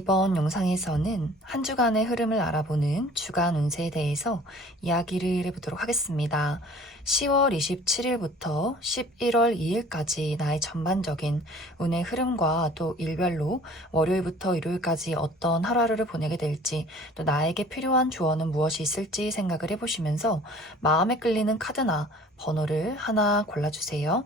이번 영상에서는 한 주간의 흐름을 알아보는 주간 운세에 대해서 이야기를 해보도록 하겠습니다. 10월 27일부터 11월 2일까지 나의 전반적인 운의 흐름과 또 일별로 월요일부터 일요일까지 어떤 하루하루를 보내게 될지 또 나에게 필요한 조언은 무엇이 있을지 생각을 해보시면서 마음에 끌리는 카드나 번호를 하나 골라주세요.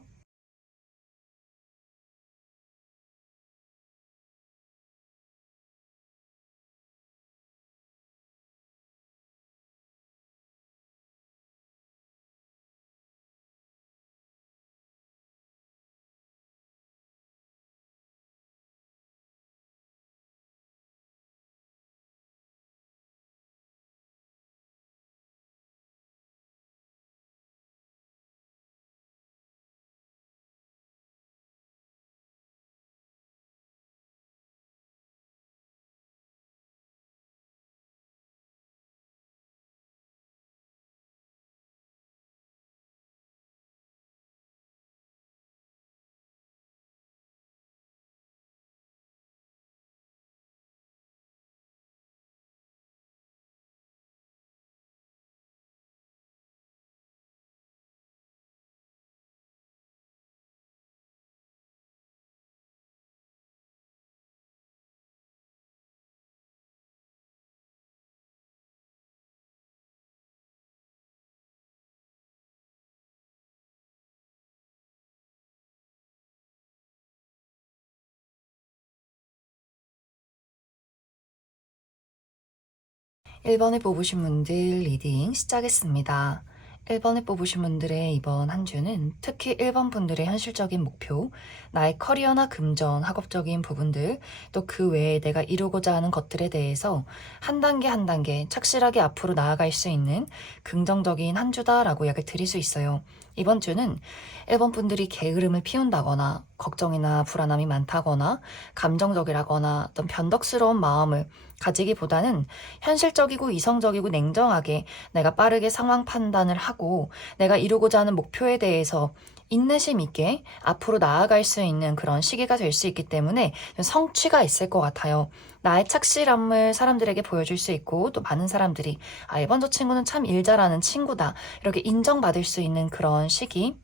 1번에 뽑으신 분들 리딩 시작했습니다. 1번에 뽑으신 분들의 이번 한 주는 특히 1번 분들의 현실적인 목표, 나의 커리어나 금전, 학업적인 부분들, 또 그 외에 내가 이루고자 하는 것들에 대해서 한 단계 한 단계 착실하게 앞으로 나아갈 수 있는 긍정적인 한 주다라고 이야기 드릴 수 있어요. 이번 주는 1번 분들이 게으름을 피운다거나 걱정이나 불안함이 많다거나 감정적이라거나 어떤 변덕스러운 마음을 가지기보다는 현실적이고 이성적이고 냉정하게 내가 빠르게 상황 판단을 하고 내가 이루고자 하는 목표에 대해서 인내심 있게 앞으로 나아갈 수 있는 그런 시기가 될 수 있기 때문에 성취가 있을 것 같아요. 나의 착실함을 사람들에게 보여줄 수 있고 또 많은 사람들이 이번 저 친구는 참 일 잘하는 친구다 이렇게 인정받을 수 있는 그런 시기,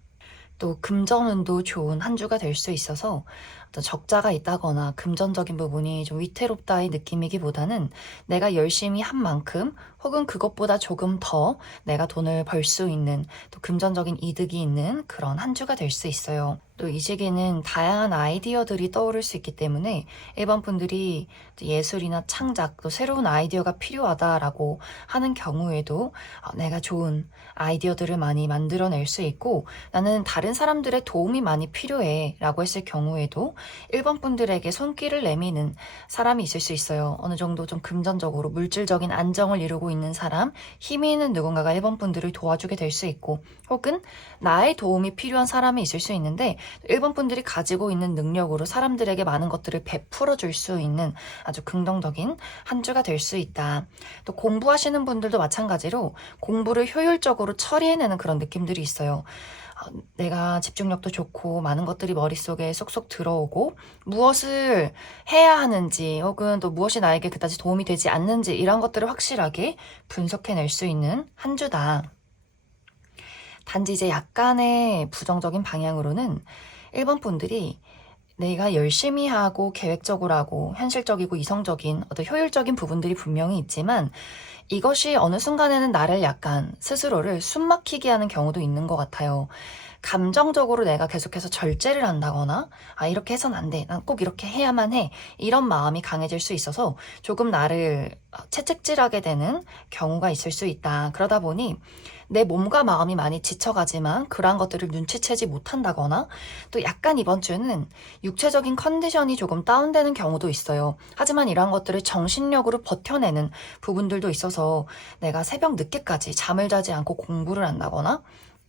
또 금전운도 좋은 한 주가 될 수 있어서 어떤 적자가 있다거나 금전적인 부분이 좀 위태롭다의 느낌이기보다는 내가 열심히 한 만큼 혹은 그것보다 조금 더 내가 돈을 벌 수 있는 또 금전적인 이득이 있는 그런 한 주가 될 수 있어요. 또 이 시기는 다양한 아이디어들이 떠오를 수 있기 때문에 일반 분들이 예술이나 창작, 또 새로운 아이디어가 필요하다라고 하는 경우에도 내가 좋은 아이디어들을 많이 만들어낼 수 있고 나는 다른 사람들의 도움이 많이 필요해 라고 했을 경우에도 1번 분들에게 손길을 내미는 사람이 있을 수 있어요. 어느 정도 좀 금전적으로 물질적인 안정을 이루고 있는 사람, 힘이 있는 누군가가 1번 분들을 도와주게 될 수 있고 혹은 나의 도움이 필요한 사람이 있을 수 있는데 1번 분들이 가지고 있는 능력으로 사람들에게 많은 것들을 베풀어 줄 수 있는 아주 긍정적인 한 주가 될 수 있다. 또 공부하시는 분들도 마찬가지로 공부를 효율적으로 처리해내는 그런 느낌들이 있어요. 내가 집중력도 좋고 많은 것들이 머릿속에 쏙쏙 들어오고 무엇을 해야 하는지 혹은 또 무엇이 나에게 그다지 도움이 되지 않는지 이런 것들을 확실하게 분석해낼 수 있는 한 주다. 단지 이제 약간의 부정적인 방향으로는 1번 분들이 내가 열심히 하고 계획적으로 하고 현실적이고 이성적인 어떤 효율적인 부분들이 분명히 있지만 이것이 어느 순간에는 나를 약간 스스로를 숨막히게 하는 경우도 있는 것 같아요. 감정적으로 내가 계속해서 절제를 한다거나 이렇게 해선 안 돼. 난 꼭 이렇게 해야만 해. 이런 마음이 강해질 수 있어서 조금 나를 채찍질하게 되는 경우가 있을 수 있다. 그러다 보니 내 몸과 마음이 많이 지쳐가지만 그러한 것들을 눈치채지 못한다거나 또 약간 이번 주는 육체적인 컨디션이 조금 다운되는 경우도 있어요. 하지만 이러한 것들을 정신력으로 버텨내는 부분들도 있어서 내가 새벽 늦게까지 잠을 자지 않고 공부를 한다거나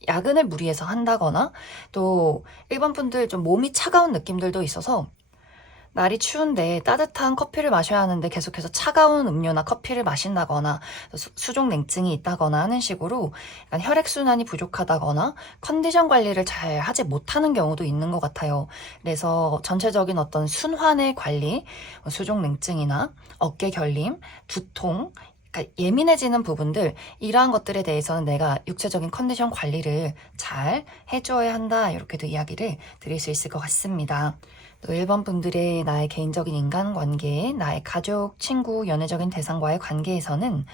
야근을 무리해서 한다거나 또 일반 분들 좀 몸이 차가운 느낌들도 있어서 날이 추운데 따뜻한 커피를 마셔야 하는데 계속해서 차가운 음료나 커피를 마신다거나 수족 냉증이 있다거나 하는 식으로 약간 혈액순환이 부족하다거나 컨디션 관리를 잘 하지 못하는 경우도 있는 것 같아요. 그래서 전체적인 어떤 순환의 관리, 수족 냉증이나 어깨 결림, 두통, 그러니까 예민해지는 부분들, 이러한 것들에 대해서는 내가 육체적인 컨디션 관리를 잘 해줘야 한다, 이렇게도 이야기를 드릴 수 있을 것 같습니다. 또 1번 분들의 나의 개인적인 인간관계, 나의 가족, 친구, 연애적인 대상과의 관계에서는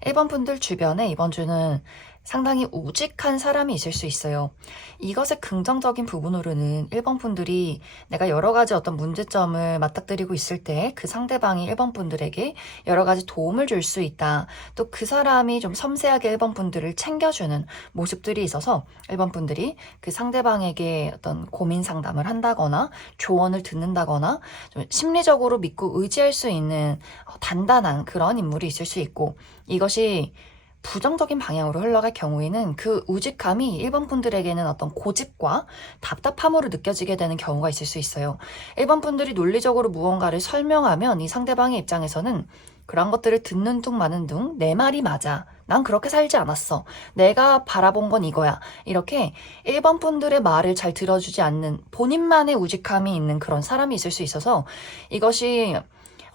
1번 분들 주변에 이번 주는 상당히 우직한 사람이 있을 수 있어요. 이것의 긍정적인 부분으로는 1번 분들이 내가 여러 가지 어떤 문제점을 맞닥뜨리고 있을 때 그 상대방이 1번 분들에게 여러 가지 도움을 줄 수 있다. 또 그 사람이 좀 섬세하게 1번 분들을 챙겨주는 모습들이 있어서 1번 분들이 그 상대방에게 어떤 고민 상담을 한다거나 조언을 듣는다거나 좀 심리적으로 믿고 의지할 수 있는 단단한 그런 인물이 있을 수 있고, 이것이 부정적인 방향으로 흘러갈 경우에는 그 우직함이 1번 분들에게는 어떤 고집과 답답함으로 느껴지게 되는 경우가 있을 수 있어요. 1번 분들이 논리적으로 무언가를 설명하면 이 상대방의 입장에서는 그런 것들을 듣는 둥 마는 둥, 내 말이 맞아, 난 그렇게 살지 않았어, 내가 바라본 건 이거야, 이렇게 1번 분들의 말을 잘 들어주지 않는 본인만의 우직함이 있는 그런 사람이 있을 수 있어서, 이것이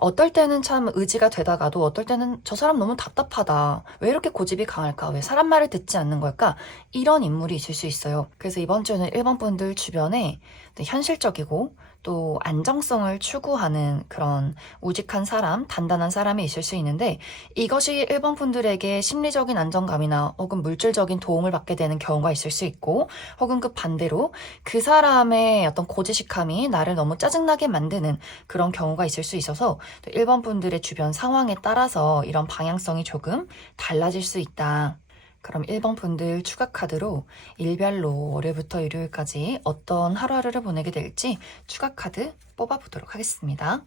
어떨 때는 참 의지가 되다가도 어떨 때는 저 사람 너무 답답하다, 왜 이렇게 고집이 강할까, 왜 사람 말을 듣지 않는 걸까, 이런 인물이 있을 수 있어요. 그래서 이번 주는 1번 분들 주변에 현실적이고 또 안정성을 추구하는 그런 우직한 사람, 단단한 사람이 있을 수 있는데, 이것이 1번 분들에게 심리적인 안정감이나 혹은 물질적인 도움을 받게 되는 경우가 있을 수 있고, 혹은 그 반대로 그 사람의 어떤 고지식함이 나를 너무 짜증나게 만드는 그런 경우가 있을 수 있어서, 또 1번 분들의 주변 상황에 따라서 이런 방향성이 조금 달라질 수 있다. 그럼 1번 분들 추가 카드로 일별로 월요일부터 일요일까지 어떤 하루하루를 보내게 될지 추가 카드 뽑아보도록 하겠습니다.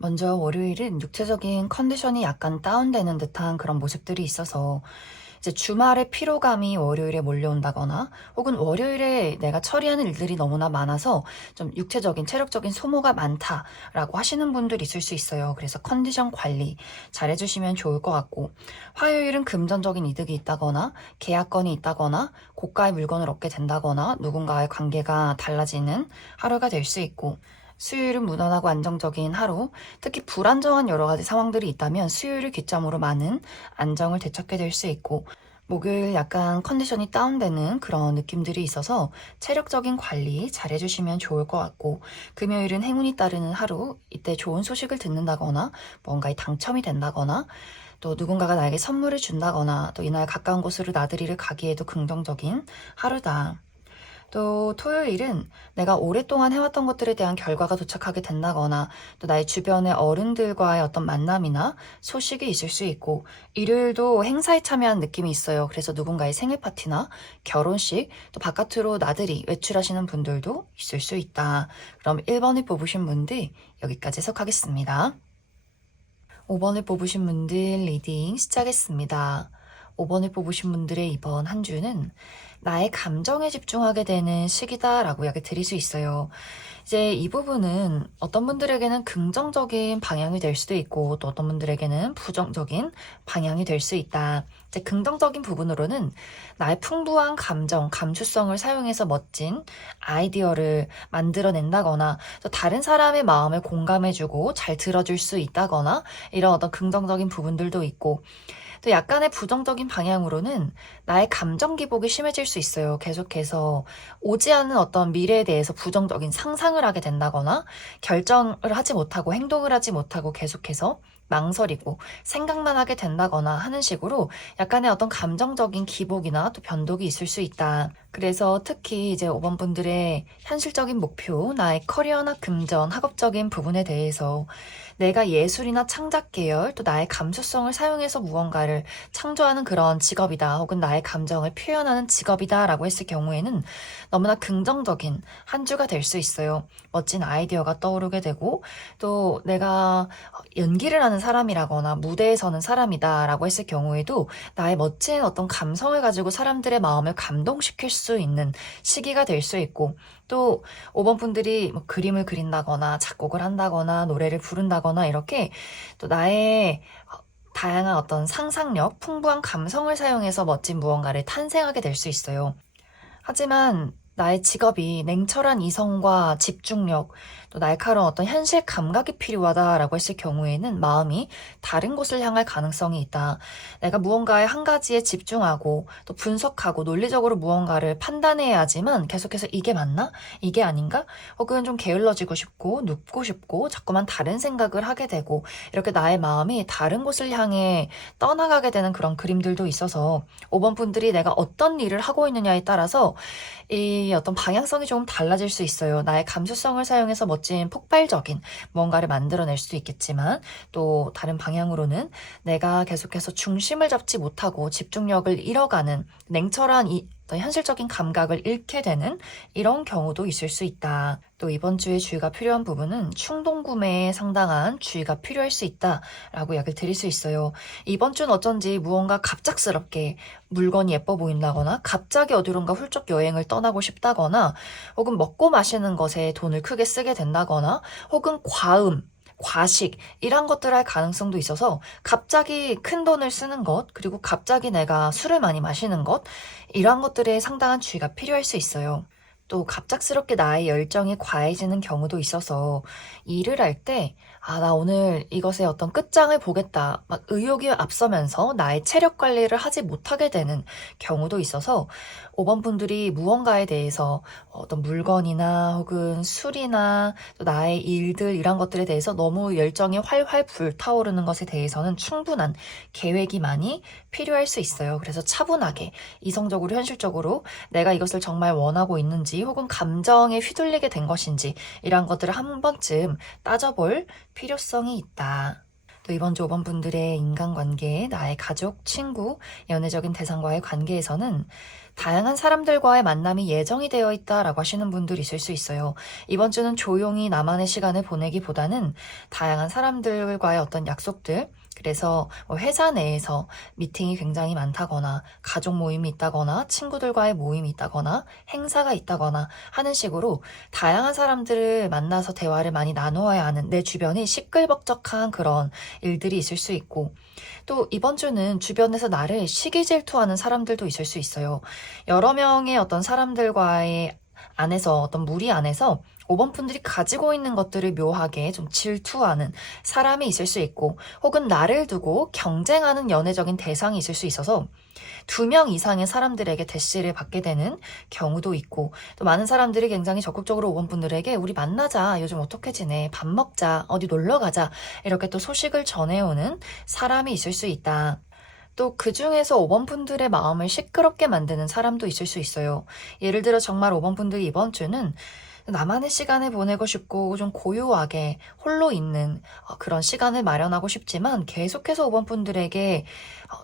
먼저 월요일은 육체적인 컨디션이 약간 다운되는 듯한 그런 모습들이 있어서, 이제 주말에 피로감이 월요일에 몰려온다거나 혹은 월요일에 내가 처리하는 일들이 너무나 많아서 좀 육체적인 체력적인 소모가 많다라고 하시는 분들 있을 수 있어요. 그래서 컨디션 관리 잘 해주시면 좋을 것 같고, 화요일은 금전적인 이득이 있다거나 계약건이 있다거나 고가의 물건을 얻게 된다거나 누군가의 관계가 달라지는 하루가 될 수 있고, 수요일은 무난하고 안정적인 하루, 특히 불안정한 여러 가지 상황들이 있다면 수요일을 기점으로 많은 안정을 되찾게 될 수 있고, 목요일 약간 컨디션이 다운되는 그런 느낌들이 있어서 체력적인 관리 잘 해주시면 좋을 것 같고, 금요일은 행운이 따르는 하루, 이때 좋은 소식을 듣는다거나 뭔가에 당첨이 된다거나 또 누군가가 나에게 선물을 준다거나 또 이날 가까운 곳으로 나들이를 가기에도 긍정적인 하루다. 또 토요일은 내가 오랫동안 해왔던 것들에 대한 결과가 도착하게 된다거나 또 나의 주변의 어른들과의 어떤 만남이나 소식이 있을 수 있고, 일요일도 행사에 참여한 느낌이 있어요. 그래서 누군가의 생일 파티나 결혼식, 또 바깥으로 나들이 외출하시는 분들도 있을 수 있다. 그럼 1번을 뽑으신 분들 여기까지 해석하겠습니다. 5번을 뽑으신 분들 리딩 시작했습니다. 5번을 뽑으신 분들의 이번 한 주는 나의 감정에 집중하게 되는 시기다라고 이야기 드릴 수 있어요. 이제 이 부분은 어떤 분들에게는 긍정적인 방향이 될 수도 있고 또 어떤 분들에게는 부정적인 방향이 될 수 있다. 이제 긍정적인 부분으로는 나의 풍부한 감정, 감수성을 사용해서 멋진 아이디어를 만들어낸다거나 또 다른 사람의 마음을 공감해주고 잘 들어줄 수 있다거나 이런 어떤 긍정적인 부분들도 있고, 또 약간의 부정적인 방향으로는 나의 감정 기복이 심해질 수 있어요. 계속해서 오지 않는 어떤 미래에 대해서 부정적인 상상을 하게 된다거나 결정을 하지 못하고 행동을 하지 못하고 계속해서 망설이고 생각만 하게 된다거나 하는 식으로 약간의 어떤 감정적인 기복이나 또 변동이 있을 수 있다. 그래서 특히 이제 5번 분들의 현실적인 목표, 나의 커리어나 금전, 학업적인 부분에 대해서 내가 예술이나 창작 계열, 또 나의 감수성을 사용해서 무언가를 창조하는 그런 직업이다, 혹은 나의 감정을 표현하는 직업이다라고 했을 경우에는 너무나 긍정적인 한 주가 될 수 있어요. 멋진 아이디어가 떠오르게 되고, 또 내가 연기를 하는 사람이라거나 무대에 서는 사람이다라고 했을 경우에도 나의 멋진 어떤 감성을 가지고 사람들의 마음을 감동시킬 수 있는 시기가 될 수 있고, 또 5번 분들이 뭐 그림을 그린다거나 작곡을 한다거나 노래를 부른다거나 이렇게 또 나의 다양한 어떤 상상력, 풍부한 감성을 사용해서 멋진 무언가를 탄생하게 될 수 있어요. 하지만 나의 직업이 냉철한 이성과 집중력, 또 날카로운 어떤 현실 감각이 필요하다라고 했을 경우에는 마음이 다른 곳을 향할 가능성이 있다. 내가 무언가에 한 가지에 집중하고 또 분석하고 논리적으로 무언가를 판단해야지만 계속해서 이게 맞나? 이게 아닌가? 혹은 좀 게을러지고 싶고 눕고 싶고 자꾸만 다른 생각을 하게 되고 이렇게 나의 마음이 다른 곳을 향해 떠나가게 되는 그런 그림들도 있어서 5번 분들이 내가 어떤 일을 하고 있느냐에 따라서 이 어떤 방향성이 조금 달라질 수 있어요. 나의 감수성을 사용해서 멋진 폭발적인 무언가를 만들어낼 수도 있겠지만 또 다른 방향으로는 내가 계속해서 중심을 잡지 못하고 집중력을 잃어가는 냉철한 어떤 현실적인 감각을 잃게 되는 이런 경우도 있을 수 있다. 또 이번 주에 주의가 필요한 부분은 충동 구매에 상당한 주의가 필요할 수 있다라고 이야기를 드릴 수 있어요. 이번 주는 어쩐지 무언가 갑작스럽게 물건이 예뻐 보인다거나 갑자기 어디론가 훌쩍 여행을 떠나고 싶다거나 혹은 먹고 마시는 것에 돈을 크게 쓰게 된다거나 혹은 과식 이런 것들 할 가능성도 있어서 갑자기 큰 돈을 쓰는 것, 그리고 갑자기 내가 술을 많이 마시는 것, 이러한 것들에 상당한 주의가 필요할 수 있어요. 또 갑작스럽게 나의 열정이 과해지는 경우도 있어서 일을 할 때, 아, 나 오늘 이것의 어떤 끝장을 보겠다, 막 의욕이 앞서면서 나의 체력 관리를 하지 못하게 되는 경우도 있어서 5번 분들이 무언가에 대해서 어떤 물건이나 혹은 술이나 또 나의 일들 이런 것들에 대해서 너무 열정이 활활 불타오르는 것에 대해서는 충분한 계획이 많이 필요할 수 있어요. 그래서 차분하게 이성적으로 현실적으로 내가 이것을 정말 원하고 있는지 혹은 감정에 휘둘리게 된 것인지 이런 것들을 한 번쯤 따져볼 필요성이 있다. 또 이번 주 5번 분들의 인간관계, 나의 가족, 친구, 연애적인 대상과의 관계에서는 다양한 사람들과의 만남이 예정이 되어 있다라고 하시는 분들이 있을 수 있어요. 이번 주는 조용히 나만의 시간을 보내기보다는 다양한 사람들과의 어떤 약속들, 그래서 회사 내에서 미팅이 굉장히 많다거나 가족 모임이 있다거나 친구들과의 모임이 있다거나 행사가 있다거나 하는 식으로 다양한 사람들을 만나서 대화를 많이 나누어야 하는 내 주변이 시끌벅적한 그런 일들이 있을 수 있고, 또 이번 주는 주변에서 나를 시기 질투하는 사람들도 있을 수 있어요. 여러 명의 어떤 사람들과의 안에서 어떤 무리 안에서 5번 분들이 가지고 있는 것들을 묘하게 좀 질투하는 사람이 있을 수 있고, 혹은 나를 두고 경쟁하는 연애적인 대상이 있을 수 있어서 2명 이상의 사람들에게 대시를 받게 되는 경우도 있고, 또 많은 사람들이 굉장히 적극적으로 5번 분들에게 우리 만나자, 요즘 어떻게 지내, 밥 먹자, 어디 놀러 가자, 이렇게 또 소식을 전해오는 사람이 있을 수 있다. 또 그 중에서 5번 분들의 마음을 시끄럽게 만드는 사람도 있을 수 있어요. 예를 들어 정말 5번 분들이 이번 주는 나만의 시간을 보내고 싶고 좀 고요하게 홀로 있는 그런 시간을 마련하고 싶지만 계속해서 5번 분들에게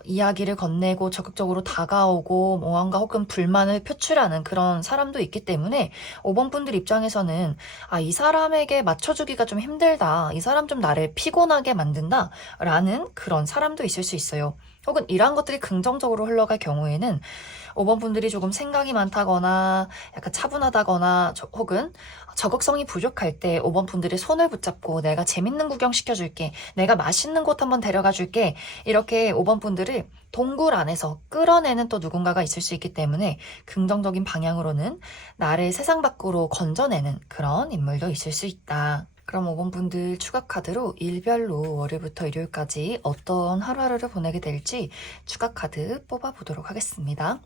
이야기를 건네고 적극적으로 다가오고 무언가 혹은 불만을 표출하는 그런 사람도 있기 때문에 5번 분들 입장에서는 아, 이 사람에게 맞춰주기가 좀 힘들다. 이 사람 좀 나를 피곤하게 만든다. 라는 그런 사람도 있을 수 있어요. 혹은 이러한 것들이 긍정적으로 흘러갈 경우에는 5번 분들이 조금 생각이 많다거나 약간 차분하다거나 혹은 적극성이 부족할 때 5번 분들이 손을 붙잡고 내가 재밌는 구경 시켜줄게, 내가 맛있는 곳 한번 데려가 줄게, 이렇게 5번 분들을 동굴 안에서 끌어내는 또 누군가가 있을 수 있기 때문에 긍정적인 방향으로는 나를 세상 밖으로 건져내는 그런 인물도 있을 수 있다. 그럼 5번 분들 추가 카드로 일별로 월요일부터 일요일까지 어떤 하루하루를 보내게 될지 추가 카드 뽑아보도록 하겠습니다.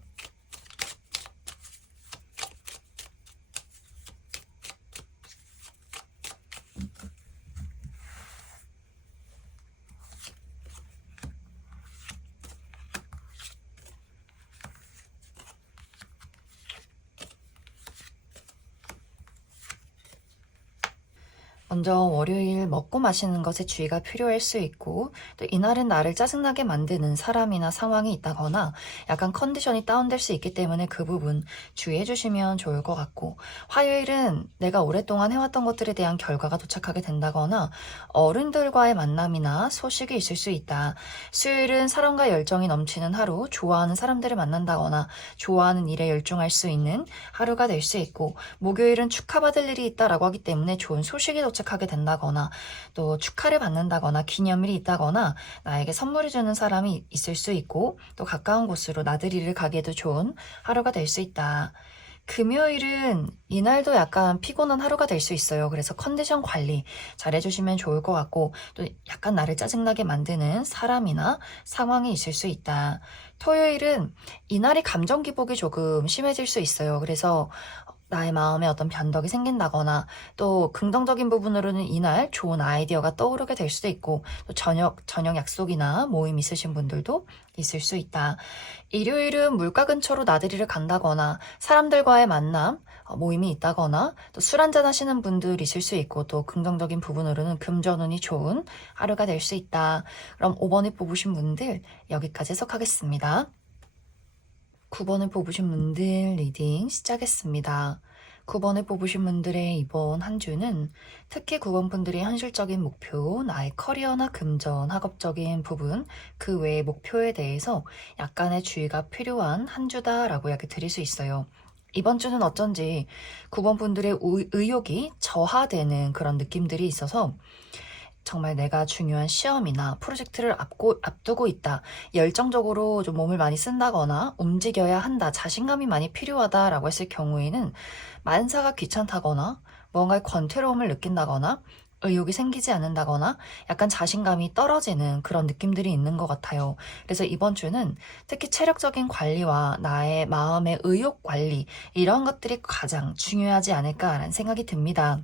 먼저 월요일 먹고 마시는 것에 주의가 필요할 수 있고, 또 이날은 나를 짜증나게 만드는 사람이나 상황이 있다거나 약간 컨디션이 다운될 수 있기 때문에 그 부분 주의해 주시면 좋을 것 같고, 화요일은 내가 오랫동안 해왔던 것들에 대한 결과가 도착하게 된다거나 어른들과의 만남이나 소식이 있을 수 있다. 수요일은 사랑과 열정이 넘치는 하루, 좋아하는 사람들을 만난다거나 좋아하는 일에 열중할 수 있는 하루가 될 수 있고, 목요일은 축하받을 일이 있다라고 하기 때문에 좋은 소식이 도착하게 된다거나 또 축하를 받는다거나 기념일이 있다거나 나에게 선물을 주는 사람이 있을 수 있고, 또 가까운 곳으로 나들이를 가기에도 좋은 하루가 될 수 있다. 금요일은 이날도 약간 피곤한 하루가 될 수 있어요. 그래서 컨디션 관리 잘 해주시면 좋을 것 같고, 또 약간 나를 짜증나게 만드는 사람이나 상황이 있을 수 있다. 토요일은 이날이 감정 기복이 조금 심해질 수 있어요. 그래서 나의 마음에 어떤 변덕이 생긴다거나 또 긍정적인 부분으로는 이날 좋은 아이디어가 떠오르게 될 수도 있고, 또 저녁 약속이나 모임 있으신 분들도 있을 수 있다. 일요일은 물가 근처로 나들이를 간다거나 사람들과의 만남, 모임이 있다거나 또 술 한잔 하시는 분들 있을 수 있고, 또 긍정적인 부분으로는 금전운이 좋은 하루가 될 수 있다. 그럼 5번을 뽑으신 분들 여기까지 해석하겠습니다. 9번을 뽑으신 분들 리딩 시작했습니다. 9번을 뽑으신 분들의 이번 한 주는 특히 9번 분들의 현실적인 목표, 나의 커리어나 금전, 학업적인 부분, 그 외의 목표에 대해서 약간의 주의가 필요한 한 주다라고 이야기 드릴 수 있어요. 이번 주는 어쩐지 9번 분들의 의욕이 저하되는 그런 느낌들이 있어서 정말 내가 중요한 시험이나 프로젝트를 앞두고 있다, 열정적으로 좀 몸을 많이 쓴다거나 움직여야 한다, 자신감이 많이 필요하다라고 했을 경우에는 만사가 귀찮다거나 뭔가의 권태로움을 느낀다거나 의욕이 생기지 않는다거나 약간 자신감이 떨어지는 그런 느낌들이 있는 것 같아요. 그래서 이번 주는 특히 체력적인 관리와 나의 마음의 의욕 관리, 이런 것들이 가장 중요하지 않을까라는 생각이 듭니다.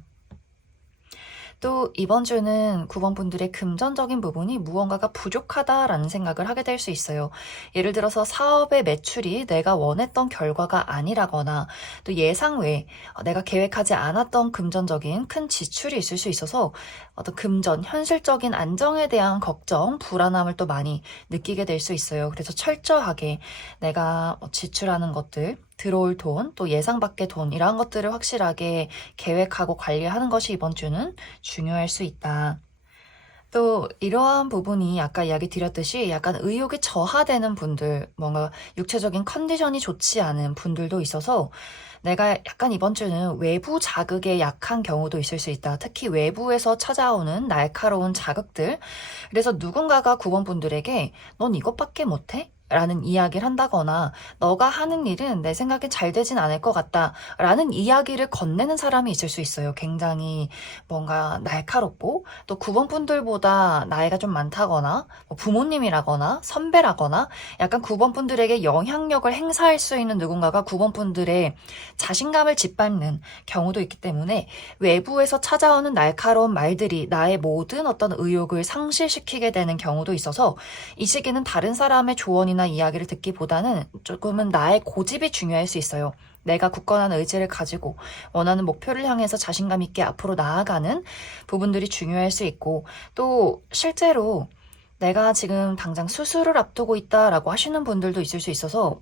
또 이번 주는 9번 분들의 금전적인 부분이 무언가가 부족하다라는 생각을 하게 될 수 있어요. 예를 들어서 사업의 매출이 내가 원했던 결과가 아니라거나 또 예상 외 내가 계획하지 않았던 금전적인 큰 지출이 있을 수 있어서 어떤 금전, 현실적인 안정에 대한 걱정, 불안함을 또 많이 느끼게 될 수 있어요. 그래서 철저하게 내가 지출하는 것들, 들어올 돈, 또 예상 밖의 돈, 이러한 것들을 확실하게 계획하고 관리하는 것이 이번 주는 중요할 수 있다. 또 이러한 부분이 아까 이야기 드렸듯이 약간 의욕이 저하되는 분들, 뭔가 육체적인 컨디션이 좋지 않은 분들도 있어서 내가 약간 이번 주는 외부 자극에 약한 경우도 있을 수 있다. 특히 외부에서 찾아오는 날카로운 자극들. 그래서 누군가가 9번 분들에게 넌 이것밖에 못해? 라는 이야기를 한다거나 너가 하는 일은 내 생각엔 잘 되진 않을 것 같다 라는 이야기를 건네는 사람이 있을 수 있어요. 굉장히 뭔가 날카롭고, 또 9번 분들보다 나이가 좀 많다거나 뭐 부모님이라거나 선배라거나 약간 9번 분들에게 영향력을 행사할 수 있는 누군가가 9번 분들의 자신감을 짓밟는 경우도 있기 때문에 외부에서 찾아오는 날카로운 말들이 나의 모든 어떤 의욕을 상실시키게 되는 경우도 있어서 이 시기는 다른 사람의 조언이나 이야기를 듣기보다는 조금은 나의 고집이 중요할 수 있어요. 내가 굳건한 의지를 가지고 원하는 목표를 향해서 자신감 있게 앞으로 나아가는 부분들이 중요할 수 있고, 또 실제로 내가 지금 당장 수술을 앞두고 있다라고 하시는 분들도 있을 수 있어서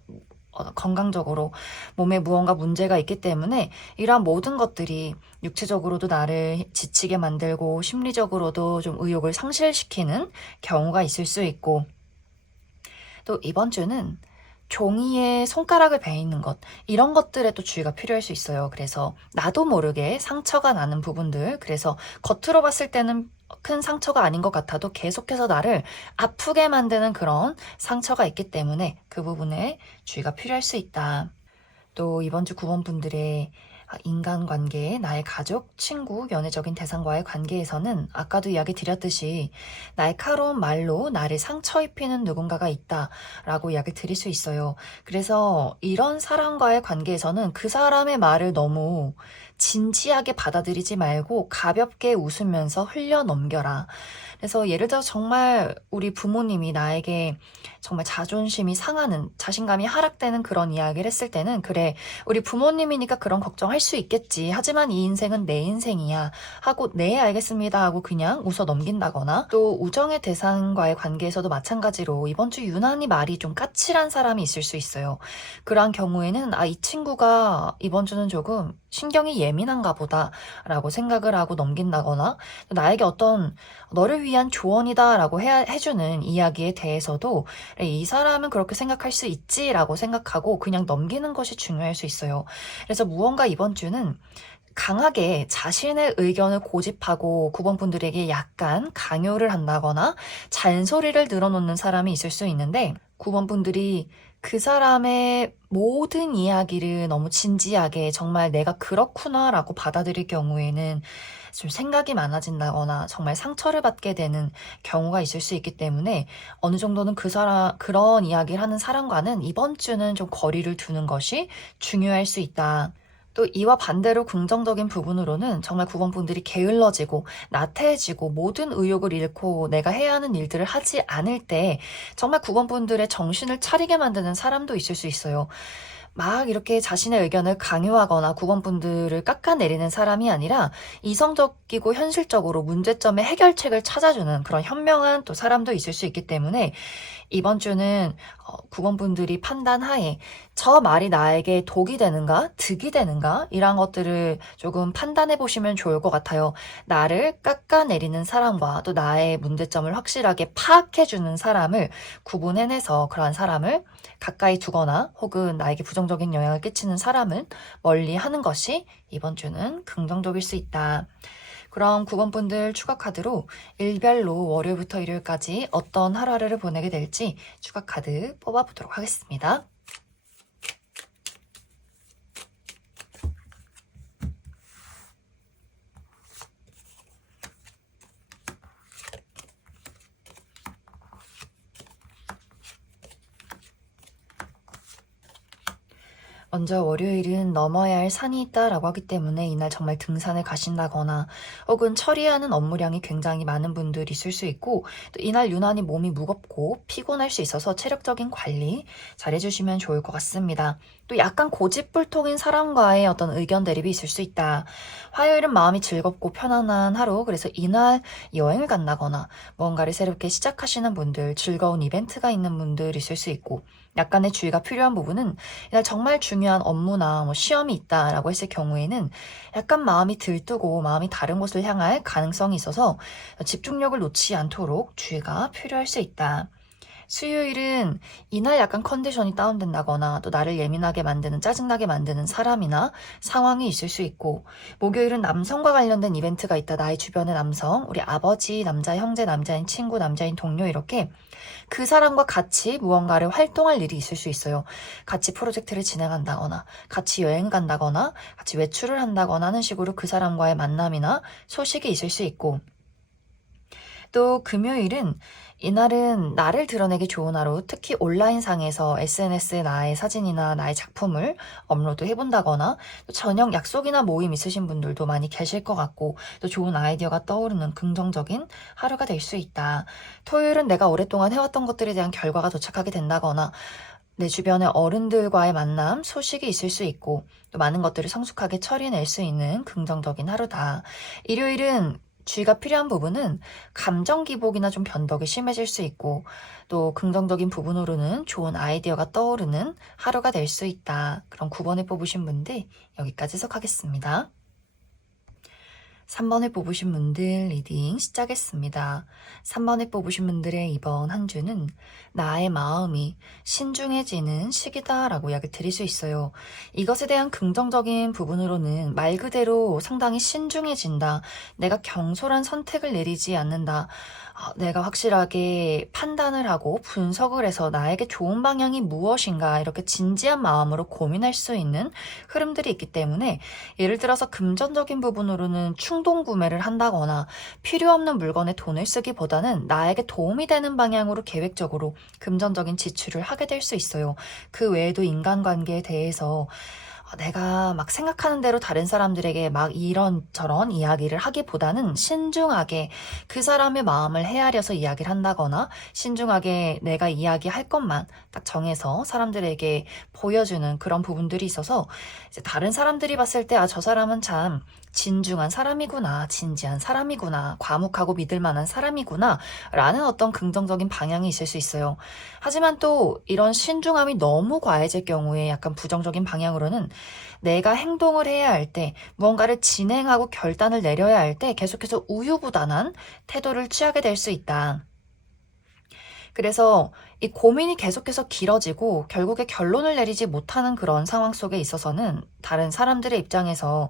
건강적으로 몸에 무언가 문제가 있기 때문에 이러한 모든 것들이 육체적으로도 나를 지치게 만들고 심리적으로도 좀 의욕을 상실시키는 경우가 있을 수 있고, 또 이번 주는 종이에 손가락을 베이는 것, 이런 것들에 또 주의가 필요할 수 있어요. 그래서 나도 모르게 상처가 나는 부분들, 그래서 겉으로 봤을 때는 큰 상처가 아닌 것 같아도 계속해서 나를 아프게 만드는 그런 상처가 있기 때문에 그 부분에 주의가 필요할 수 있다. 또 이번 주 9번 분들의 인간관계, 나의 가족, 친구, 연애적인 대상과의 관계에서는 아까도 이야기 드렸듯이 날카로운 말로 나를 상처 입히는 누군가가 있다라고 이야기 드릴 수 있어요. 그래서 이런 사람과의 관계에서는 그 사람의 말을 너무 진지하게 받아들이지 말고 가볍게 웃으면서 흘려 넘겨라. 그래서 예를 들어 정말 우리 부모님이 나에게 정말 자존심이 상하는, 자신감이 하락되는 그런 이야기를 했을 때는, 그래, 우리 부모님이니까 그런 걱정할 수 있겠지. 하지만 이 인생은 내 인생이야. 하고 네 알겠습니다 하고 그냥 웃어 넘긴다거나, 또 우정의 대상과의 관계에서도 마찬가지로 이번 주 유난히 말이 좀 까칠한 사람이 있을 수 있어요. 그러한 경우에는 이 친구가 이번 주는 조금 신경이 예민한가 보다 라고 생각을 하고 넘긴다거나, 나에게 어떤 너를 위한 조언이다 라고 해주는 이야기에 대해서도 이 사람은 그렇게 생각할 수 있지 라고 생각하고 그냥 넘기는 것이 중요할 수 있어요. 그래서 무언가 이번 주는 강하게 자신의 의견을 고집하고 9번 분들에게 약간 강요를 한다거나 잔소리를 늘어놓는 사람이 있을 수 있는데, 9번 분들이 그 사람의 모든 이야기를 너무 진지하게 정말 내가 그렇구나 라고 받아들일 경우에는 좀 생각이 많아진다거나 정말 상처를 받게 되는 경우가 있을 수 있기 때문에, 어느 정도는 그런 이야기를 하는 사람과는 이번 주는 좀 거리를 두는 것이 중요할 수 있다. 또 이와 반대로 긍정적인 부분으로는 정말 9번 분들이 게을러지고 나태해지고 모든 의욕을 잃고 내가 해야 하는 일들을 하지 않을 때 정말 9번 분들의 정신을 차리게 만드는 사람도 있을 수 있어요. 막 이렇게 자신의 의견을 강요하거나 9번 분들을 깎아내리는 사람이 아니라 이성적이고 현실적으로 문제점의 해결책을 찾아주는 그런 현명한 또 사람도 있을 수 있기 때문에, 이번 주는 9번 분들이 판단하에 저 말이 나에게 독이 되는가 득이 되는가 이런 것들을 조금 판단해 보시면 좋을 것 같아요. 나를 깎아내리는 사람과 또 나의 문제점을 확실하게 파악해 주는 사람을 구분해내서 그러한 사람을 가까이 두거나 혹은 나에게 부정적인 영향을 끼치는 사람은 멀리 하는 것이 이번 주는 긍정적일 수 있다. 그럼 9번 분들 추가 카드로 일별로 월요일부터 일요일까지 어떤 하루를 보내게 될지 추가 카드 뽑아보도록 하겠습니다. 먼저 월요일은 넘어야 할 산이 있다라고 하기 때문에 이날 정말 등산을 가신다거나 혹은 처리하는 업무량이 굉장히 많은 분들이 있을 수 있고, 또 이날 유난히 몸이 무겁고 피곤할 수 있어서 체력적인 관리 잘 해주시면 좋을 것 같습니다. 또 약간 고집불통인 사람과의 어떤 의견 대립이 있을 수 있다. 화요일은 마음이 즐겁고 편안한 하루, 그래서 이날 여행을 간다거나 뭔가를 새롭게 시작하시는 분들, 즐거운 이벤트가 있는 분들 있을 수 있고, 약간의 주의가 필요한 부분은 이날 정말 중요한 업무나 시험이 있다라고 했을 경우에는 약간 마음이 들뜨고 마음이 다른 곳을 향할 가능성이 있어서 집중력을 놓지 않도록 주의가 필요할 수 있다. 수요일은 이날 약간 컨디션이 다운된다거나 또 나를 예민하게 만드는, 짜증나게 만드는 사람이나 상황이 있을 수 있고, 목요일은 남성과 관련된 이벤트가 있다. 나의 주변의 남성, 우리 아버지, 남자 형제, 남자인 친구, 남자인 동료, 이렇게 그 사람과 같이 무언가를 활동할 일이 있을 수 있어요. 같이 프로젝트를 진행한다거나 같이 여행 간다거나 같이 외출을 한다거나 하는 식으로 그 사람과의 만남이나 소식이 있을 수 있고, 또 금요일은 이날은 나를 드러내기 좋은 하루, 특히 온라인상에서 SNS에 나의 사진이나 나의 작품을 업로드 해본다거나, 또 저녁 약속이나 모임 있으신 분들도 많이 계실 것 같고, 또 좋은 아이디어가 떠오르는 긍정적인 하루가 될 수 있다. 토요일은 내가 오랫동안 해왔던 것들에 대한 결과가 도착하게 된다거나 내 주변의 어른들과의 만남, 소식이 있을 수 있고, 또 많은 것들을 성숙하게 처리해낼 수 있는 긍정적인 하루다. 일요일은 주의가 필요한 부분은 감정 기복이나 좀 변덕이 심해질 수 있고, 또 긍정적인 부분으로는 좋은 아이디어가 떠오르는 하루가 될 수 있다. 그럼 9번을 뽑으신 분들 여기까지 해석하겠습니다. 3번을 뽑으신 분들 리딩 시작했습니다. 3번을 뽑으신 분들의 이번 한 주는 나의 마음이 신중해지는 시기다라고 이야기 드릴 수 있어요. 이것에 대한 긍정적인 부분으로는 말 그대로 상당히 신중해진다. 내가 경솔한 선택을 내리지 않는다. 내가 확실하게 판단을 하고 분석을 해서 나에게 좋은 방향이 무엇인가 이렇게 진지한 마음으로 고민할 수 있는 흐름들이 있기 때문에, 예를 들어서 금전적인 부분으로는 충동 구매를 한다거나 필요 없는 물건에 돈을 쓰기보다는 나에게 도움이 되는 방향으로 계획적으로 금전적인 지출을 하게 될 수 있어요. 그 외에도 인간관계에 대해서 내가 막 생각하는 대로 다른 사람들에게 막 이런저런 이야기를 하기보다는 신중하게 그 사람의 마음을 헤아려서 이야기를 한다거나 신중하게 내가 이야기할 것만 딱 정해서 사람들에게 보여주는 그런 부분들이 있어서 이제 다른 사람들이 봤을 때 저 사람은 참 진중한 사람이구나, 진지한 사람이구나, 과묵하고 믿을 만한 사람이구나 라는 어떤 긍정적인 방향이 있을 수 있어요. 하지만 또 이런 신중함이 너무 과해질 경우에 약간 부정적인 방향으로는 내가 행동을 해야 할 때, 무언가를 진행하고 결단을 내려야 할 때 계속해서 우유부단한 태도를 취하게 될 수 있다. 그래서 이 고민이 계속해서 길어지고 결국에 결론을 내리지 못하는 그런 상황 속에 있어서는 다른 사람들의 입장에서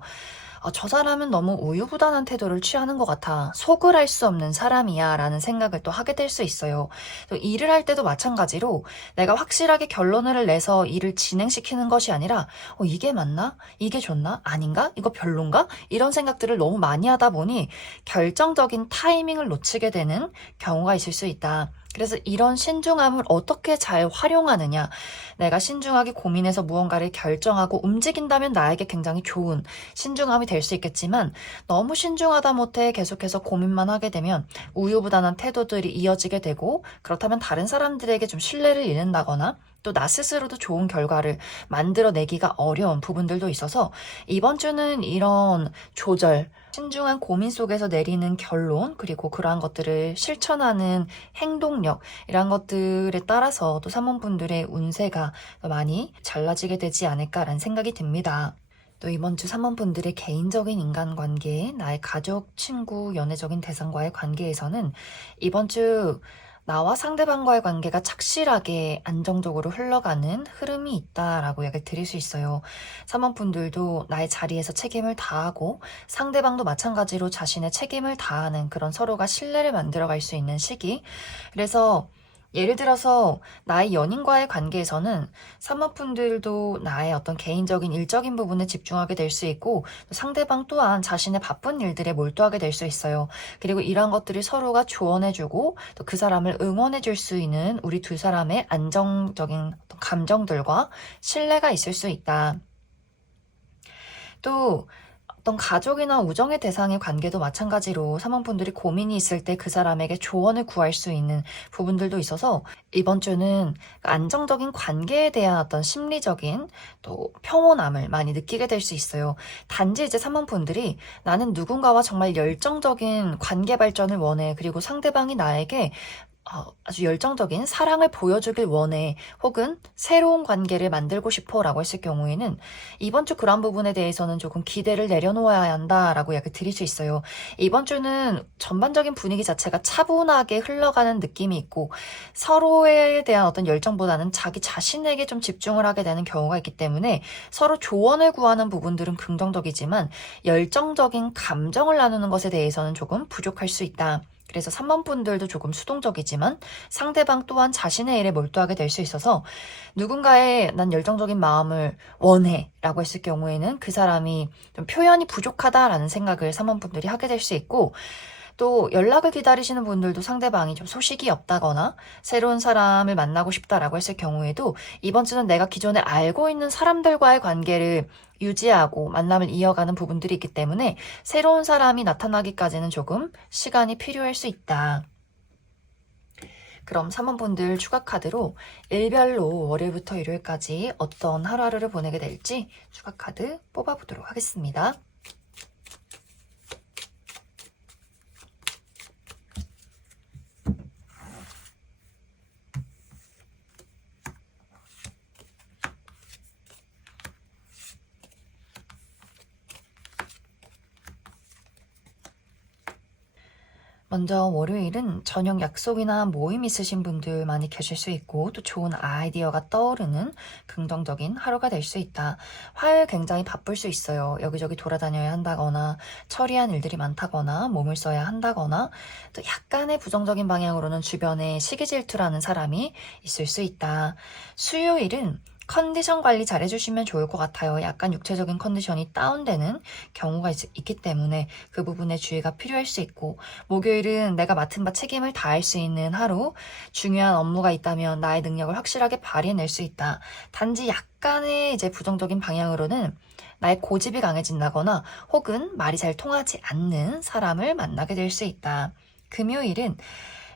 저 사람은 너무 우유부단한 태도를 취하는 것 같아. 속을 할 수 없는 사람이야. 라는 생각을 또 하게 될 수 있어요. 또 일을 할 때도 마찬가지로 내가 확실하게 결론을 내서 일을 진행시키는 것이 아니라 이게 맞나? 이게 좋나? 아닌가? 이거 별론가? 이런 생각들을 너무 많이 하다 보니 결정적인 타이밍을 놓치게 되는 경우가 있을 수 있다. 그래서 이런 신중함을 어떻게 잘 활용하느냐. 내가 신중하게 고민해서 무언가를 결정하고 움직인다면 나에게 굉장히 좋은 신중함이 될 수 있겠지만 너무 신중하다 못해 계속해서 고민만 하게 되면 우유부단한 태도들이 이어지게 되고 그렇다면 다른 사람들에게 좀 신뢰를 잃는다거나 또 나 스스로도 좋은 결과를 만들어내기가 어려운 부분들도 있어서 이번 주는 이런 조절, 신중한 고민 속에서 내리는 결론, 그리고 그러한 것들을 실천하는 행동력, 이런 것들에 따라서 또 사모분들의 운세가 많이 달라지게 되지 않을까라는 생각이 듭니다. 또 이번 주 사모분들의 개인적인 인간관계, 나의 가족, 친구, 연애적인 대상과의 관계에서는 이번 주 나와 상대방과의 관계가 착실하게 안정적으로 흘러가는 흐름이 있다라고 이야기를 드릴 수 있어요. 사모분들도 나의 자리에서 책임을 다하고 상대방도 마찬가지로 자신의 책임을 다하는 그런 서로가 신뢰를 만들어갈 수 있는 시기. 그래서 예를 들어서 나의 연인과의 관계에서는 사모분들도 나의 어떤 개인적인 일적인 부분에 집중하게 될 수 있고 상대방 또한 자신의 바쁜 일들에 몰두하게 될 수 있어요. 그리고 이러한 것들을 서로가 조언해주고 또 그 사람을 응원해줄 수 있는 우리 두 사람의 안정적인 어떤 감정들과 신뢰가 있을 수 있다. 또 어떤 가족이나 우정의 대상의 관계도 마찬가지로 사모분들이 고민이 있을 때 그 사람에게 조언을 구할 수 있는 부분들도 있어서 이번 주는 안정적인 관계에 대한 어떤 심리적인 또 평온함을 많이 느끼게 될 수 있어요. 단지 이제 사모분들이 나는 누군가와 정말 열정적인 관계 발전을 원해. 그리고 상대방이 나에게 아주 열정적인 사랑을 보여주길 원해. 혹은 새로운 관계를 만들고 싶어 라고 했을 경우에는 이번 주 그런 부분에 대해서는 조금 기대를 내려놓아야 한다라고 이야기 드릴 수 있어요. 이번 주는 전반적인 분위기 자체가 차분하게 흘러가는 느낌이 있고 서로에 대한 어떤 열정보다는 자기 자신에게 좀 집중을 하게 되는 경우가 있기 때문에 서로 조언을 구하는 부분들은 긍정적이지만 열정적인 감정을 나누는 것에 대해서는 조금 부족할 수 있다. 그래서 3번 분들도 조금 수동적이지만 상대방 또한 자신의 일에 몰두하게 될 수 있어서 누군가의 난 열정적인 마음을 원해 라고 했을 경우에는 그 사람이 좀 표현이 부족하다라는 생각을 3번 분들이 하게 될 수 있고 또 연락을 기다리시는 분들도 상대방이 좀 소식이 없다거나 새로운 사람을 만나고 싶다라고 했을 경우에도 이번 주는 내가 기존에 알고 있는 사람들과의 관계를 유지하고 만남을 이어가는 부분들이 있기 때문에 새로운 사람이 나타나기까지는 조금 시간이 필요할 수 있다. 그럼 3번분들 추가 카드로 일별로 월요일부터 일요일까지 어떤 하루하루를 보내게 될지 추가 카드 뽑아보도록 하겠습니다. 먼저 월요일은 저녁 약속이나 모임 있으신 분들 많이 계실 수 있고 또 좋은 아이디어가 떠오르는 긍정적인 하루가 될 수 있다. 화요일 굉장히 바쁠 수 있어요. 여기저기 돌아다녀야 한다거나 처리한 일들이 많다거나 몸을 써야 한다거나 또 약간의 부정적인 방향으로는 주변에 시기 질투라는 사람이 있을 수 있다. 수요일은 컨디션 관리 잘 해주시면 좋을 것 같아요. 약간 육체적인 컨디션이 다운되는 경우가 있기 때문에 그 부분에 주의가 필요할 수 있고, 목요일은 내가 맡은 바 책임을 다할 수 있는 하루, 중요한 업무가 있다면 나의 능력을 확실하게 발휘해낼 수 있다. 단지 약간의 이제 부정적인 방향으로는 나의 고집이 강해진다거나 혹은 말이 잘 통하지 않는 사람을 만나게 될 수 있다. 금요일은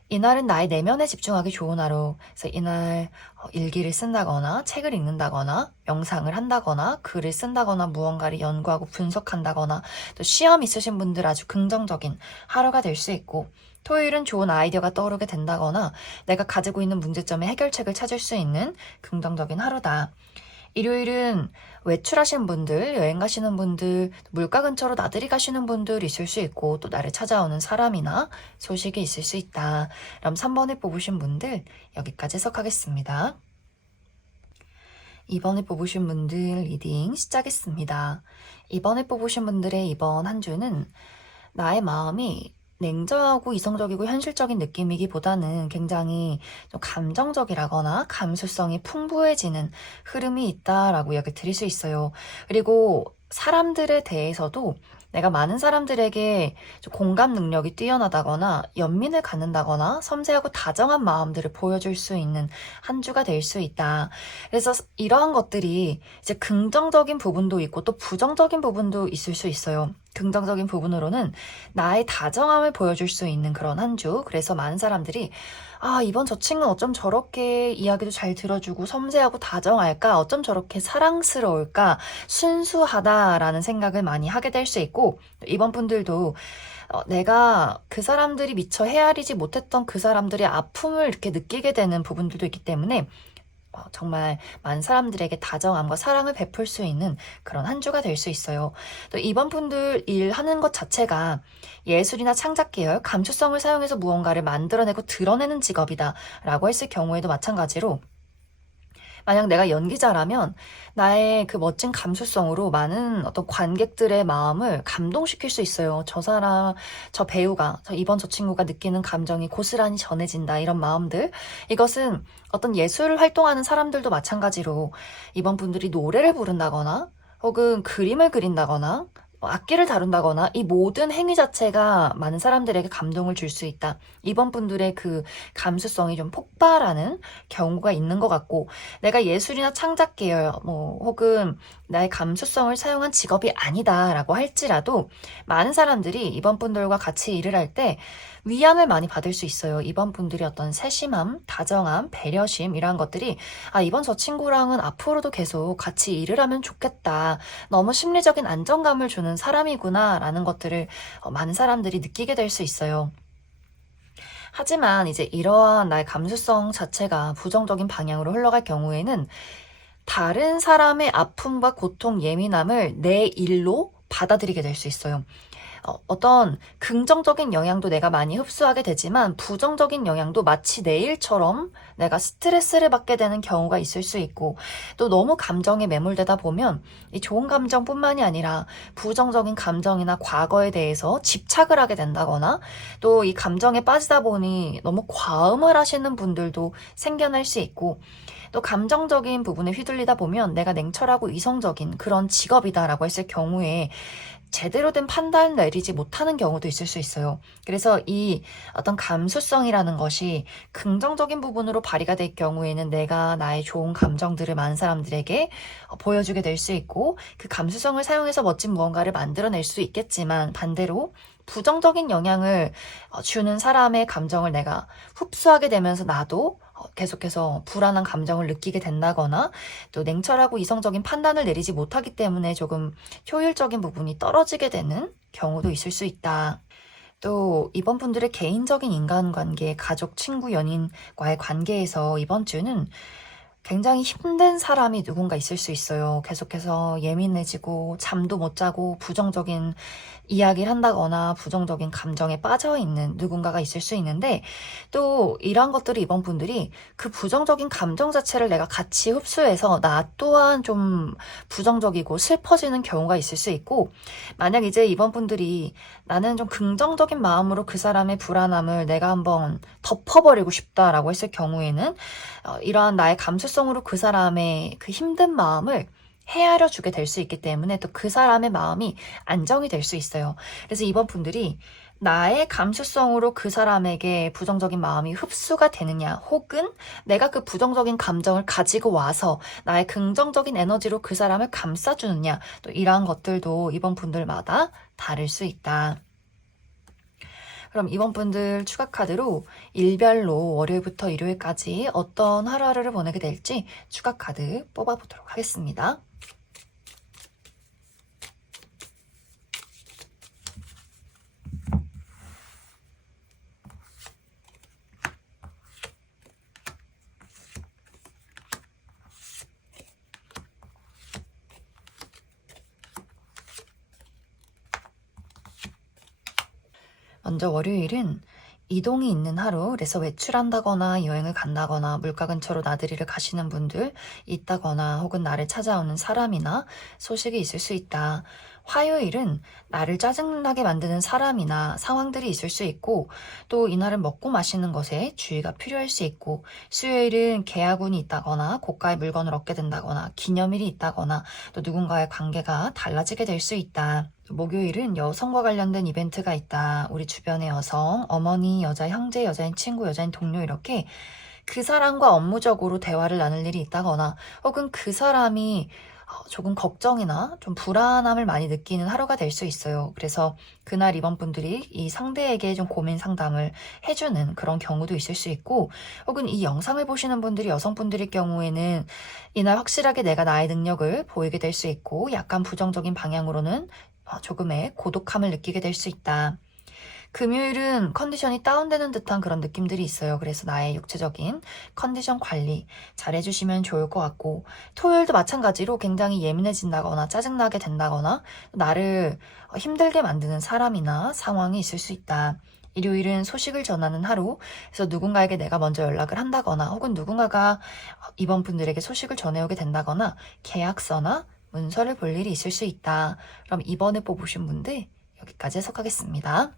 이날은 나의 내면에 집중하기 좋은 하루. 그래서 이날 일기를 쓴다거나 책을 읽는다거나 명상을 한다거나 글을 쓴다거나 무언가를 연구하고 분석한다거나 또 시험 있으신 분들 아주 긍정적인 하루가 될 수 있고, 토요일은 좋은 아이디어가 떠오르게 된다거나 내가 가지고 있는 문제점의 해결책을 찾을 수 있는 긍정적인 하루다. 일요일은 외출하신 분들, 여행 가시는 분들, 물가 근처로 나들이 가시는 분들 있을 수 있고, 또 나를 찾아오는 사람이나 소식이 있을 수 있다. 그럼 3번을 뽑으신 분들 여기까지 해석하겠습니다. 2번을 뽑으신 분들 리딩 시작했습니다. 2번을 뽑으신 분들의 이번 한 주는 나의 마음이 냉정하고 이성적이고 현실적인 느낌이기보다는 굉장히 좀 감정적이라거나 감수성이 풍부해지는 흐름이 있다라고 이야기 드릴 수 있어요. 그리고 사람들에 대해서도 내가 많은 사람들에게 좀 공감 능력이 뛰어나다거나 연민을 갖는다거나 섬세하고 다정한 마음들을 보여줄 수 있는 한 주가 될 수 있다. 그래서 이러한 것들이 이제 긍정적인 부분도 있고 또 부정적인 부분도 있을 수 있어요. 긍정적인 부분으로는 나의 다정함을 보여줄 수 있는 그런 한 주. 그래서 많은 사람들이 이번 저 친구는 어쩜 저렇게 이야기도 잘 들어주고 섬세하고 다정할까? 어쩜 저렇게 사랑스러울까? 순수하다라는 생각을 많이 하게 될 수 있고, 이번 분들도 내가 그 사람들이 미처 헤아리지 못했던 그 사람들의 아픔을 이렇게 느끼게 되는 부분들도 있기 때문에 정말 많은 사람들에게 다정함과 사랑을 베풀 수 있는 그런 한 주가 될 수 있어요. 또 이번 분들 일하는 것 자체가 예술이나 창작 계열, 감수성을 사용해서 무언가를 만들어내고 드러내는 직업이다 라고 했을 경우에도 마찬가지로, 만약 내가 연기자라면 나의 그 멋진 감수성으로 많은 어떤 관객들의 마음을 감동시킬 수 있어요. 저 사람, 저 배우가, 이번 저 친구가 느끼는 감정이 고스란히 전해진다. 이런 마음들. 이것은 어떤 예술을 활동하는 사람들도 마찬가지로 이번 분들이 노래를 부른다거나 혹은 그림을 그린다거나 악기를 다룬다거나 이 모든 행위 자체가 많은 사람들에게 감동을 줄 수 있다. 이번 분들의 그 감수성이 좀 폭발하는 경우가 있는 것 같고, 내가 예술이나 창작 계열 혹은 나의 감수성을 사용한 직업이 아니다라고 할지라도 많은 사람들이 이번 분들과 같이 일을 할 때 위안을 많이 받을 수 있어요. 이번 분들이 어떤 세심함, 다정함, 배려심 이러한 것들이 이번 저 친구랑은 앞으로도 계속 같이 일을 하면 좋겠다. 너무 심리적인 안정감을 주는 사람이구나 라는 것들을 많은 사람들이 느끼게 될 수 있어요. 하지만 이제 이러한 나의 감수성 자체가 부정적인 방향으로 흘러갈 경우에는 다른 사람의 아픔과 고통, 예민함을 내 일로 받아들이게 될 수 있어요. 어떤 긍정적인 영향도 내가 많이 흡수하게 되지만 부정적인 영향도 마치 내 일처럼 내가 스트레스를 받게 되는 경우가 있을 수 있고, 또 너무 감정에 매몰되다 보면 이 좋은 감정뿐만이 아니라 부정적인 감정이나 과거에 대해서 집착을 하게 된다거나, 또 이 감정에 빠지다 보니 너무 과음을 하시는 분들도 생겨날 수 있고, 또 감정적인 부분에 휘둘리다 보면 내가 냉철하고 이성적인 그런 직업이다라고 했을 경우에 제대로 된 판단을 내리지 못하는 경우도 있을 수 있어요. 그래서 이 어떤 감수성이라는 것이 긍정적인 부분으로 발휘가 될 경우에는 내가 나의 좋은 감정들을 많은 사람들에게 보여주게 될 수 있고, 그 감수성을 사용해서 멋진 무언가를 만들어낼 수 있겠지만, 반대로 부정적인 영향을 주는 사람의 감정을 내가 흡수하게 되면서 나도 계속해서 불안한 감정을 느끼게 된다거나, 또 냉철하고 이성적인 판단을 내리지 못하기 때문에 조금 효율적인 부분이 떨어지게 되는 경우도 있을 수 있다. 또 이번 분들의 개인적인 인간관계, 가족, 친구, 연인과의 관계에서 이번 주는 굉장히 힘든 사람이 누군가 있을 수 있어요. 계속해서 예민해지고 잠도 못 자고 부정적인 이야기를 한다거나 부정적인 감정에 빠져있는 누군가가 있을 수 있는데, 또 이러한 것들이 이번 분들이 그 부정적인 감정 자체를 내가 같이 흡수해서 나 또한 좀 부정적이고 슬퍼지는 경우가 있을 수 있고, 만약 이제 이번 분들이 나는 좀 긍정적인 마음으로 그 사람의 불안함을 내가 한번 덮어버리고 싶다라고 했을 경우에는 이러한 나의 감수성 감수성으로 그 사람의 그 힘든 마음을 헤아려 주게 될 수 있기 때문에 또 그 사람의 마음이 안정이 될 수 있어요. 그래서 이번 분들이 나의 감수성으로 그 사람에게 부정적인 마음이 흡수가 되느냐, 혹은 내가 그 부정적인 감정을 가지고 와서 나의 긍정적인 에너지로 그 사람을 감싸주느냐, 또 이러한 것들도 이번 분들마다 다를 수 있다. 그럼 이번 분들 추가 카드로 일별로 월요일부터 일요일까지 어떤 하루하루를 보내게 될지 추가 카드 뽑아보도록 하겠습니다. 먼저 월요일은 이동이 있는 하루, 그래서 외출한다거나 여행을 간다거나 물가 근처로 나들이를 가시는 분들 있다거나 혹은 나를 찾아오는 사람이나 소식이 있을 수 있다. 화요일은 나를 짜증나게 만드는 사람이나 상황들이 있을 수 있고 또 이날은 먹고 마시는 것에 주의가 필요할 수 있고, 수요일은 계약운이 있다거나 고가의 물건을 얻게 된다거나 기념일이 있다거나 또 누군가의 관계가 달라지게 될 수 있다. 목요일은 여성과 관련된 이벤트가 있다. 우리 주변의 여성, 어머니, 여자 형제, 여자인 친구, 여자인 동료, 이렇게 그 사람과 업무적으로 대화를 나눌 일이 있다거나 혹은 그 사람이 조금 걱정이나 좀 불안함을 많이 느끼는 하루가 될 수 있어요. 그래서 그날 이번 분들이 이 상대에게 좀 고민 상담을 해주는 그런 경우도 있을 수 있고, 혹은 이 영상을 보시는 분들이 여성분들일 경우에는 이날 확실하게 내가 나의 능력을 보이게 될 수 있고 약간 부정적인 방향으로는 조금의 고독함을 느끼게 될 수 있다. 금요일은 컨디션이 다운되는 듯한 그런 느낌들이 있어요. 그래서 나의 육체적인 컨디션 관리 잘 해주시면 좋을 것 같고, 토요일도 마찬가지로 굉장히 예민해진다거나 짜증나게 된다거나 나를 힘들게 만드는 사람이나 상황이 있을 수 있다. 일요일은 소식을 전하는 하루, 그래서 누군가에게 내가 먼저 연락을 한다거나 혹은 누군가가 이번 분들에게 소식을 전해오게 된다거나 계약서나 문서를 볼 일이 있을 수 있다. 그럼 이번에 뽑으신 분들 여기까지 해석하겠습니다.